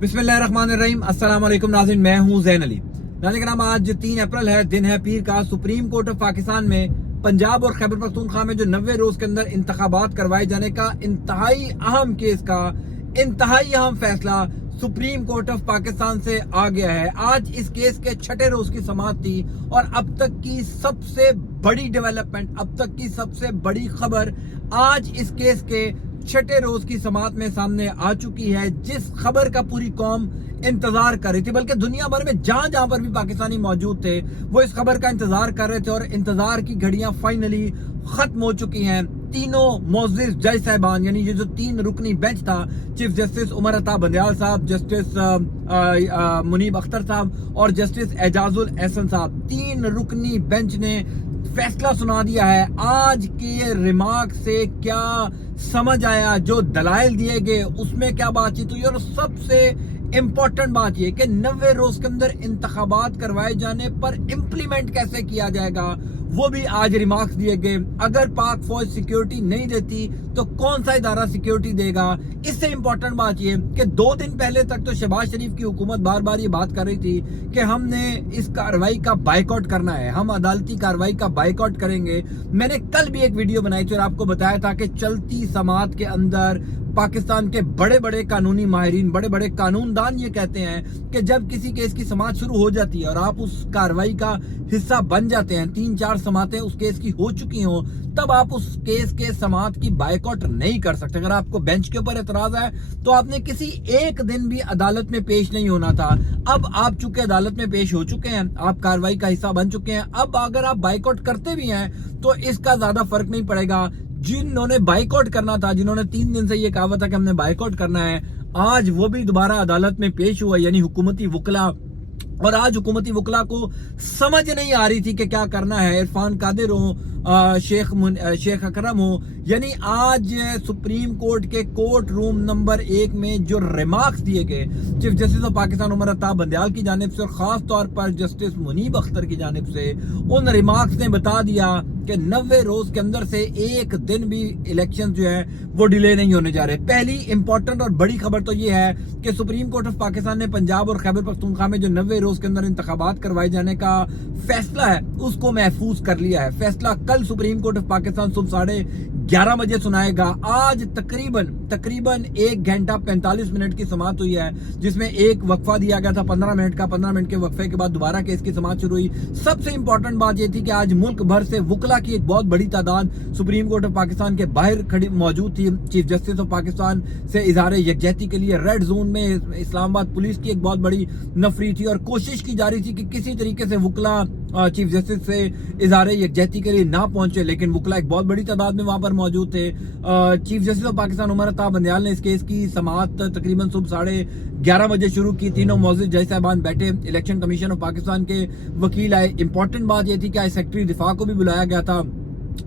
बिस्मिल्लाहिर्रहमानिर्रहीम। अस्सलाम वालेकुम नाज़रीन, मैं हूं ज़ैन अली। नाज़रीन कराम, आज 3 अप्रैल है, दिन है पीर का। सुप्रीम कोर्ट ऑफ पाकिस्तान में पंजाब और खैबर पख्तूनख्वा में जो 90 रोज के अंदर इंतखाबात करवाए जाने का इंतहाई अहम केस का इंतहाई अहम फैसला सुप्रीम कोर्ट ऑफ पाकिस्तान से आ गया है। आज इस केस के 6ठे रोज की समाअत थी और अब तक की सबसे बड़ी डेवलपमेंट, अब तक की सबसे बड़ी खबर आज इस केस के 6ठे रोज की समाअत में सामने आ चुकी है, जिस खबर का पूरी कौम इंतजार कर रही थी। बल्कि दुनिया भर में जहां जहां पर भी पाकिस्तानी मौजूद थे, वो इस खबर का इंतजार कर रहे थे और इंतजार की घड़ियां फाइनली खत्म हो चुकी हैं। तीनों मोअज़्ज़िज़ जज साहिबान, यानी ये जो 3 रुकनी बेंच था, चीफ जस्टिस उमर अता बंदयाल साहब, जस्टिस मुनीब अख्तर साहब और जस्टिस एजाजुल एहसन साहब, 3 रुकनी बेंच ने फैसला सुना दिया है। आज के रिमार्क से क्या समझ आया, जो दलाइल दिए गए उसमें क्या बातचीत हुई, और सबसे इंपॉर्टेंट बात यह कि 90 रोज के अंदर इंतखाबात करवाए जाने पर इंप्लीमेंट कैसे किया जाएगा, वो भी आज रिमार्क्स दिए गए। अगर पाक फौज सिक्योरिटी नहीं देती तो कौन सा इदारा सिक्योरिटी देगा। इससे इंपॉर्टेंट बात यह कि 2 दिन पहले तक तो शहबाज शरीफ की हुकूमत बार बार ये बात कर रही थी कि हमने इस कार्रवाई का बाइकआउट करना है, हम अदालती कार्रवाई का बाइकआउट करेंगे। मैंने कल भी एक वीडियो बनाई थी और आपको बताया था कि चलती समाअत के अंदर पाकिस्तान के बड़े बड़े कानूनी माहिरीन, बड़े बड़े कानूनदान ये कहते हैं कि जब किसी केस की समाअत शुरू हो जाती है और आप उस कार्रवाई का हिस्सा बन जाते हैं, 3-4 समाअतें उस केस की हो चुकी हों, तब आप उस केस के समाअत की बाइकआउट नहीं कर सकते। अगर आपको बेंच के ऊपर एतराज है तो आपने किसी एक दिन भी अदालत में पेश नहीं होना था। अब आप चूंकि अदालत में पेश हो चुके हैं, आप कार्रवाई का हिस्सा बन चुके हैं, अब अगर आप बाइकआउट करते भी हैं तो इसका ज्यादा फर्क नहीं पड़ेगा। जिन्होंने बाइकआउट करना था, जिन्होंने 3 दिन से ये कहा था कि हमने बाइकआउट करना है, आज वो भी दोबारा अदालत में पेश हुआ, यानी हुकूमती वकला। और आज हुकूमती वकला को समझ नहीं आ रही थी कि क्या करना है। इरफान कादिर हो, शेख अकरम हो, यानी आज सुप्रीम कोर्ट के कोर्ट रूम नंबर 1 में जो रिमार्क्स दिए गए chief justice of Pakistan Umar Ata Bandial की जानिब से और खास तौर पर जस्टिस मुनीब अख्तर की जानिब से, उन रिमार्क्स ने बता दिया कि 90 रोज के अंदर से एक दिन भी इलेक्शन जो है वो डिले नहीं होने जा रहे। पहली इंपॉर्टेंट और बड़ी खबर तो ये है कि सुप्रीम कोर्ट ऑफ पाकिस्तान ने पंजाब और खैबर पख्तूनख्वा में जो 90 रोज के अंदर इंतखाबात करवाए जाने का फैसला है उसको महफूज कर लिया है। फैसला कल सुप्रीम कोर्ट ऑफ पाकिस्तान सुबह 11:30 बजे सुनाएगा। आज तकरीबन 1 घंटा 45 मिनट की समाअत हुई है, जिसमें एक वक्फा दिया गया था 15 मिनट का। 15 मिनट के वक्फे के बाद दोबारा केस की समाअत शुरू हुई। सबसे इंपॉर्टेंट बात यह थी कि आज मुल्क भर से वकला की एक बहुत बड़ी तादाद सुप्रीम कोर्ट ऑफ पाकिस्तान के बाहर खड़ी मौजूद थी। चीफ जस्टिस ऑफ पाकिस्तान से इजहार यकजहती के लिए रेड जोन में इस्लामाबाद पुलिस की एक बहुत बड़ी नफरी थी और कोशिश की जा रही थी कि किसी तरीके से वकला चीफ जस्टिस से इजहार यकजहती के लिए ना पहुंचे, लेकिन वकला एक बहुत बड़ी तादाद में वहां पर मौजूद थे। Chief justice of Pakistan Umar Ata Bandial ने इस केस की समाअत तकरीबन सुबह 11:30 बजे शुरू की। तीनों मोअज़्ज़िज़ जज साहिबान बैठे, इलेक्शन कमीशन ऑफ पाकिस्तान के वकील आए। इंपॉर्टेंट बात यह थी कि आज सेक्रेटरी दिफा को भी बुलाया गया था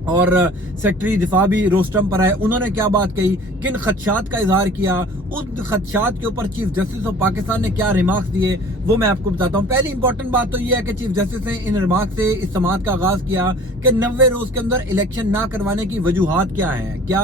और सेक्रेटरी दिफा भी रोस्टम पर आए। उन्होंने क्या बात कही, किन खदशात का इजहार किया, उन खदशात के ऊपर चीफ जस्टिस ऑफ पाकिस्तान ने क्या रिमार्क्स दिए, वो मैं आपको बताता हूँ। पहली इंपॉर्टेंट बात तो ये है कि चीफ जस्टिस ने इन रिमार्क्स से इस समाअत का आगाज किया कि 90 रोज के अंदर इलेक्शन ना करवाने की वजूहात क्या है, क्या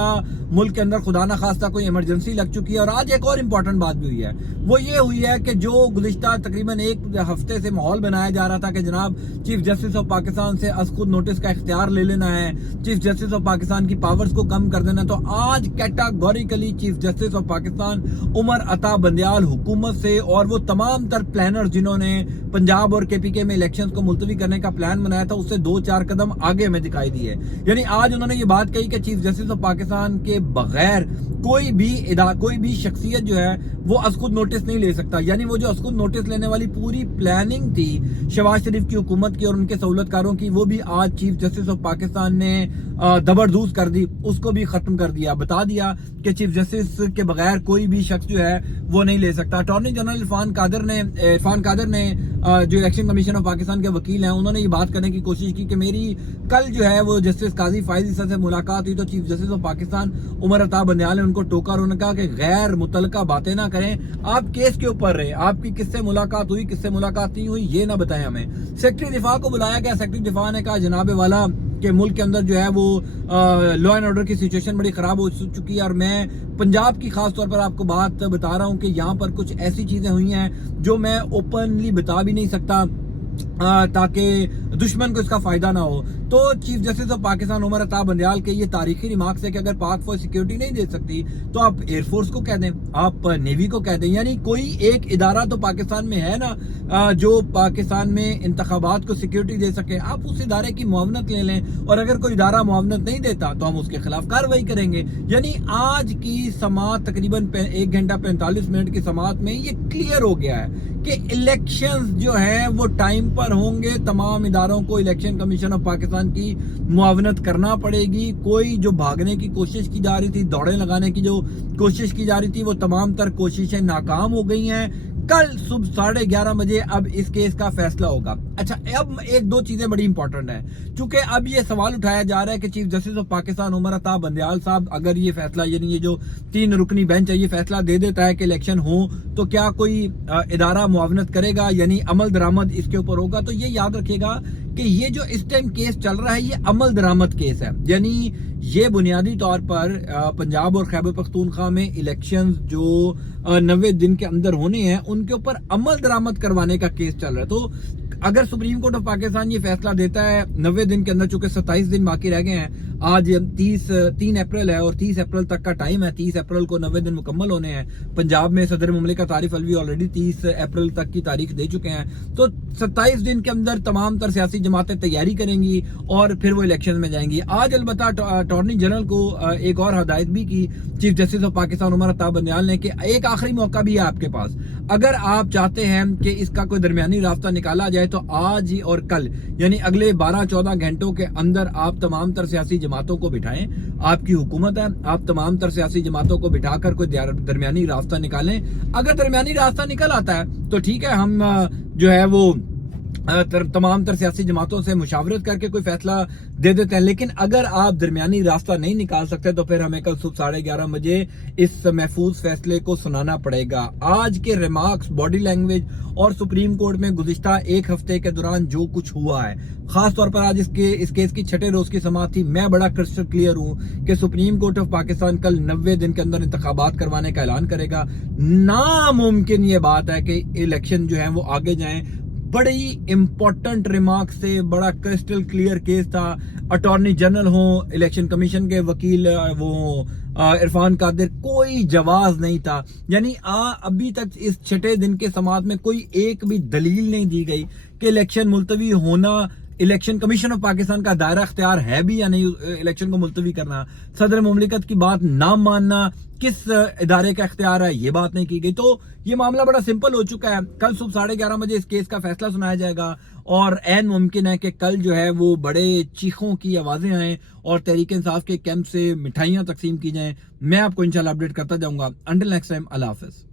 मुल्क के अंदर खुदा ना खास्ता कोई इमरजेंसी लग चुकी है। और आज एक और इम्पोर्टेंट बात भी हुई है, वो ये हुई है कि जो गुज़िश्ता तकरीबन 1 हफ्ते से माहौल बनाया जा रहा था कि जनाब चीफ जस्टिस ऑफ पाकिस्तान से अज खुद नोटिस का इख्तियार ले लेना है, चीफ जस्टिस ऑफ पाकिस्तान की पावर्स को कम कर देना, तो आज categorically chief justice of Pakistan Umar Ata Bandial हुकूमत से और वो तमाम तर प्लानर्स जिन्होंने पंजाब और केपीके में इलेक्शंस को मुलतवी करने का प्लान बनाया था, उससे 2-4 कदम आगे हमें दिखाई दी है। यानी आज उन्होंने ये बात कही कि चीफ जस्टिस ऑफ पाकिस्तान के बगैर कोई भी शख्सियत जो है वो असखुद नोटिस नहीं ले सकता। यानी वो जो असखुद नोटिस लेने वाली पूरी प्लानिंग थी शहबाज शरीफ की हुकूमत की और उनके सहूलतकारों की, वो भी आज चीफ जस्टिस ऑफ पाकिस्तान ने दबरदूज कर दी, उसको भी खत्म कर दिया। बता दिया कि चीफ जस्टिस के बगैर कोई भी शख्स जो है वो नहीं ले सकता। अटॉर्नी जनरल इरफान कादिर ने जो इलेक्शन कमीशन ऑफ पाकिस्तान के वकील हैं, उन्होंने ये बात करने की कोशिश की कि मेरी कल जो है वो जस्टिस काजी फाइज ईसा से मुलाकात हुई तो chief justice of Pakistan Umar Ata Bandial ने उनको टोका और उन्होंने कहा कि गैर मुतलका बातें ना करें, आप केस के ऊपर रहे, आपकी किससे मुलाकात हुई किससे मुलाकात नहीं हुई ये ना बताएं हमें। सेक्रेटरी दिफा को बुलाया गया। सेक्रेटरी दिफा ने कहा जनाबे वाला کہ ملک کے اندر جو ہے وہ لا اینڈ آرڈر کی سچویشن بڑی خراب ہو چکی ہے، اور میں پنجاب کی خاص طور پر آپ کو بات بتا رہا ہوں کہ یہاں پر کچھ ایسی چیزیں ہوئی ہیں جو میں اوپنلی بتا بھی نہیں سکتا تاکہ دشمن کو اس کا فائدہ نہ ہو. تو chief justice of Pakistan Umar Ata Bandial کے یہ تاریخی ریمارکس ہے کہ اگر پاک فوج سیکیورٹی نہیں دے سکتی تو آپ ایئر فورس کو کہہ دیں، آپ نیوی کو کہہ دیں، یعنی کوئی ایک ادارہ تو پاکستان میں ہے نا جو پاکستان میں انتخابات کو سیکیورٹی دے سکے. آپ اس ادارے کی معاونت لے لیں، اور اگر کوئی ادارہ معاونت نہیں دیتا تو ہم اس کے خلاف کارروائی کریں گے. یعنی آج کی سماعت تقریباً 1 گھنٹہ 45 منٹ کی سماعت میں یہ کلیئر ہو گیا ہے کہ الیکشنز جو ہیں وہ ٹائم پر ہوں گے. تمام اداروں کو الیکشن کمیشن آف پاکستان کی معاونت کرنا پڑے گی. کوئی جو بھاگنے کی کوشش کی جا رہی تھی، دوڑے لگانے کی جو کوشش کی جا رہی تھی، وہ تمام تر کوششیں ناکام ہو گئی ہیں. کل صبح 11:30 بجے اب اس کیس کا فیصلہ ہوگا. اچھا، اب ایک دو چیزیں بڑی امپورٹنٹ ہیں، چونکہ اب یہ سوال اٹھایا جا رہا ہے کہ chief justice of Pakistan Umar Ata Bandial صاحب اگر یہ فیصلہ، یعنی یہ جو 3 رکنی بینچ ہے، یہ فیصلہ دے دیتا ہے کہ الیکشن ہو تو کیا کوئی ادارہ معاونت کرے گا، یعنی عمل درآمد اس کے اوپر ہوگا. تو یہ یاد رکھیے گا کہ یہ جو اس ٹائم کیس چل رہا ہے یہ عمل درآمد کیس ہے، یعنی یہ بنیادی طور پر پنجاب اور خیبر پختونخوا میں الیکشنز جو 90 دن کے اندر ہونے ہیں ان کے اوپر عمل درآمد کروانے کا کیس چل رہا ہے. تو اگر سپریم کورٹ آف پاکستان یہ فیصلہ دیتا ہے 90 دن کے اندر، چونکہ 27 دن باقی رہ گئے ہیں، آج 3 اپریل ہے اور 30 اپریل تک کا ٹائم ہے، 30 اپریل کو 90 دن مکمل ہونے ہیں. پنجاب میں صدر مملکت عارف الوی آلریڈی 30 اپریل تک کی تاریخ دے چکے ہیں. تو 27 دن کے اندر تمام تر سیاسی جماعتیں تیاری کریں گی اور پھر وہ الیکشن میں جائیں گی. آج البتہ اٹارنی جنرل کو ایک اور ہدایت بھی کی chief justice of Pakistan Umar Ata Bandial نے کہ ایک آخری موقع بھی ہے آپ کے پاس، اگر آپ چاہتے ہیں کہ اس کا کوئی درمیانی راستہ نکالا جائے تو آج ہی اور کل، یعنی اگلے 12-14 گھنٹوں کے اندر آپ تمام تر سیاسی جماعتوں کو بٹھائیں. آپ کی حکومت ہے، آپ تمام تر سیاسی جماعتوں کو بٹھا کر کوئی درمیانی راستہ نکالیں. اگر درمیانی راستہ نکل آتا ہے تو ٹھیک ہے، ہم جو ہے وہ تمام تر سیاسی جماعتوں سے مشاورت کر کے کوئی فیصلہ دے دیتے ہیں. لیکن اگر آپ درمیانی راستہ نہیں نکال سکتے تو پھر ہمیں کل صبح 11:30 بجے اس محفوظ فیصلے کو سنانا پڑے گا. آج کے ریمارکس، باڈی لینگویج اور سپریم کورٹ میں گزشتہ ایک ہفتے کے دوران جو کچھ ہوا ہے، خاص طور پر آج اس کیس کی 6 روز کی سماعت تھی، میں بڑا کرسٹل کلیئر ہوں کہ سپریم کورٹ آف پاکستان کل 90 دن کے اندر انتخابات کروانے کا اعلان کرے گا. ناممکن یہ بات ہے کہ الیکشن جو ہیں وہ آگے جائیں. بڑی امپورٹنٹ ریمارک سے، بڑا کرسٹل کلیئر کیس تھا. اٹارنی جنرل ہوں، الیکشن کمیشن کے وکیل وہ عرفان قادر، کوئی جواز نہیں تھا. یعنی ابھی تک اس 6 دن کے سماعت میں کوئی ایک بھی دلیل نہیں دی گئی کہ الیکشن ملتوی ہونا الیکشن کمیشن آف پاکستان کا دائرہ اختیار ہے بھی یا نہیں الیکشن کو ملتوی کرنا. صدر مملکت کی بات نہ ماننا کس ادارے کا اختیار ہے، یہ بات نہیں کی گئی. تو یہ معاملہ بڑا سمپل ہو چکا ہے. کل صبح 11:30 بجے اس کیس کا فیصلہ سنایا جائے گا، اور عین ممکن ہے کہ کل جو ہے وہ بڑے چیخوں کی آوازیں آئیں اور تحریک انصاف کے کیمپ سے مٹھائیاں تقسیم کی جائیں. میں آپ کو انشاءاللہ اپڈیٹ کرتا جاؤں گا. انٹل نیکسٹ ٹائم، اللہ حافظ.